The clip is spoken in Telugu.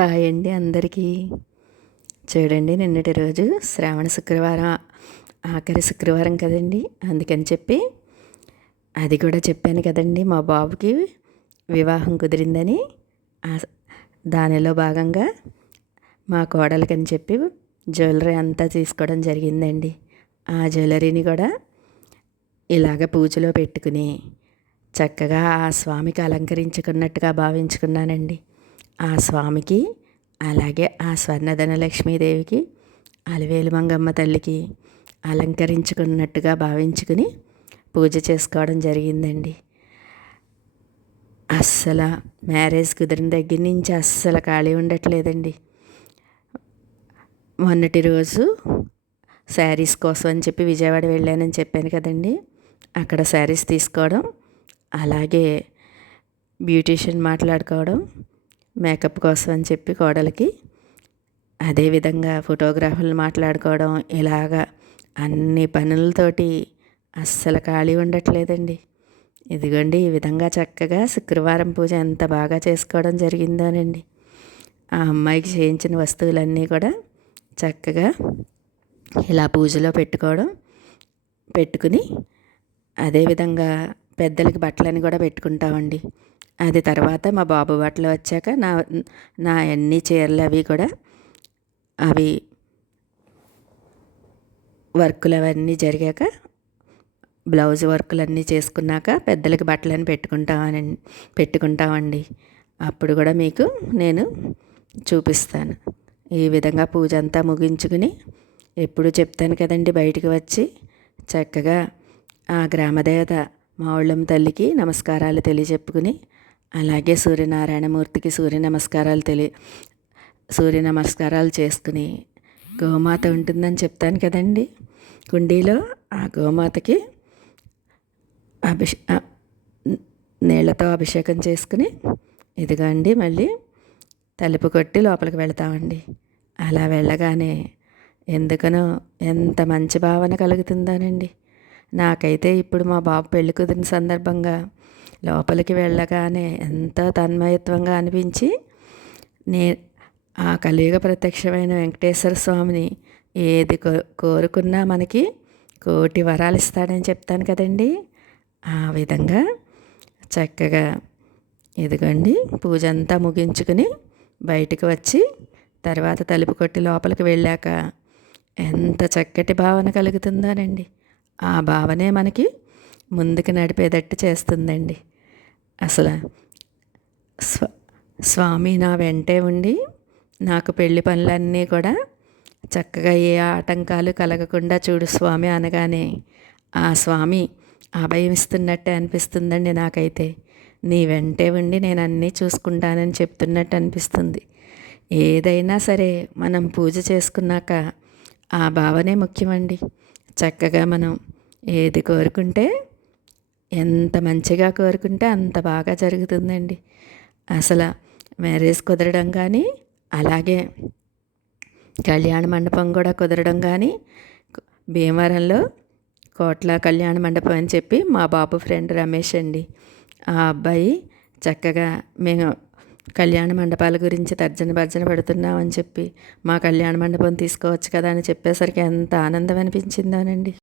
హాయ్ అండి అందరికీ. చూడండి, నిన్నటి రోజు శ్రావణ శుక్రవారం, ఆఖరి శుక్రవారం కదండి. అందుకని చెప్పి అది కూడా చెప్పాను కదండి, మా బాబుకి వివాహం కుదిరిందని. దానిలో భాగంగా మా కోడలికని చెప్పి జ్యువెలరీ అంతా తీసుకోవడం జరిగిందండి. ఆ జ్యువెలరీని కూడా ఇలాగ పూజలో పెట్టుకుని చక్కగా ఆ స్వామికి అలంకరించుకున్నట్టుగా భావించుకున్నానండి. ఆ స్వామికి, అలాగే ఆ స్వర్ణధన లక్ష్మీదేవికి, అలివేలు మంగమ్మ తల్లికి అలంకరించుకున్నట్టుగా భావించుకుని పూజ చేసుకోవడం జరిగిందండి. అస్సలు మ్యారేజ్ కుదిరిన దగ్గర నుంచి అస్సలు ఖాళీ ఉండట్లేదండి. మొన్నటి రోజు శారీస్ కోసం అని చెప్పి విజయవాడ వెళ్ళానని చెప్పాను కదండి. అక్కడ శారీస్ తీసుకోవడం, అలాగే బ్యూటీషియన్ మాట్లాడుకోవడం, మేకప్ కోసం అని చెప్పి కోడలికి, అదేవిధంగా ఫోటోగ్రాఫర్లు మాట్లాడుకోవడం, ఇలాగా అన్ని పనులతోటి అస్సలు ఖాళీ ఉండట్లేదండి. ఇదిగోండి, ఈ విధంగా చక్కగా శుక్రవారం పూజ ఎంత బాగా చేసుకోవడం జరిగిందోనండి. ఆ అమ్మాయికి చేయించిన వస్తువులన్నీ కూడా చక్కగా ఇలా పూజలో పెట్టుకుని అదేవిధంగా పెద్దలకి బట్టలని కూడా పెట్టుకుంటామండి. అది తర్వాత మా బాబు బట్టలు వచ్చాక నా అన్ని చీరలు అవి కూడా అవి వర్కులు అవన్నీ జరిగాక, బ్లౌజ్ వర్కులన్నీ చేసుకున్నాక పెద్దలకి బట్టలని పెట్టుకుంటామండి. అప్పుడు కూడా మీకు నేను చూపిస్తాను. ఈ విధంగా పూజ అంతా ముగించుకుని, ఎప్పుడు చెప్తాను కదండి, బయటికి వచ్చి చక్కగా ఆ గ్రామదేవత మావుళ్ళమ్మ తల్లికి నమస్కారాలు తెలియచెప్పుకుని, అలాగే సూర్యనారాయణమూర్తికి సూర్య నమస్కారాలు చేసుకుని, గోమాత ఉంటుందని చెప్తాను కదండి కుండీలో, ఆ గోమాతకి నీళ్ళతో అభిషేకం చేసుకుని, ఇదిగోండి మళ్ళీ తలుపు కొట్టి లోపలికి వెళతామండి. అలా వెళ్ళగానే ఎందుకనో ఎంత మంచి భావన కలుగుతుందోనండి. నాకైతే ఇప్పుడు మా బాబు పెళ్లి కుదిరిన సందర్భంగా లోపలికి వెళ్ళగానే ఎంతో తన్మయత్వంగా అనిపించి, ఆ కలియుగ ప్రత్యక్షమైన వెంకటేశ్వర స్వామిని ఏది కోరుకున్నా మనకి కోటి వరాలు ఇస్తాడని చెప్తాను కదండి. ఆ విధంగా చక్కగా ఇదిగోండి పూజ అంతా ముగించుకుని బయటకు వచ్చి, తర్వాత తలుపు కొట్టి లోపలికి వెళ్ళాక ఎంత చక్కటి భావన కలుగుతుందోనండి. ఆ భావనే మనకి ముందుకు నడిపేటట్టు చేస్తుందండి. అసలు స్వామి నా వెంటే ఉండి నాకు పెళ్లి పనులన్నీ కూడా చక్కగా ఏ ఆటంకాలు కలగకుండా చూడు స్వామి అనగానే ఆ స్వామి అభయం ఇస్తున్నట్టే అనిపిస్తుందండి. నాకైతే నీ వెంటే ఉండి నేను అన్నీ చూసుకుంటానని చెప్తున్నట్టు అనిపిస్తుంది. ఏదైనా సరే మనం పూజ చేసుకున్నాక ఆ భావనే ముఖ్యమండి. చక్కగా మనం ఏది కోరుకుంటే, ఎంత మంచిగా కోరుకుంటే అంత బాగా జరుగుతుందండి. అసలు మ్యారేజ్ కుదరడం కానీ, అలాగే కళ్యాణ మండపం కూడా కుదరడం కానీ, భీమవరంలో కోట్ల కళ్యాణ మండపం అని చెప్పి మా బాబు ఫ్రెండ్ రమేష్ అండి, ఆ అబ్బాయి చక్కగా మేము కళ్యాణ మండపాల గురించి తర్జన భర్జన పెడుతున్నామని చెప్పి మా కళ్యాణ మండపం తీసుకోవచ్చు కదా అని చెప్పేసరికి ఎంత ఆనందం అనిపించిందోనండి.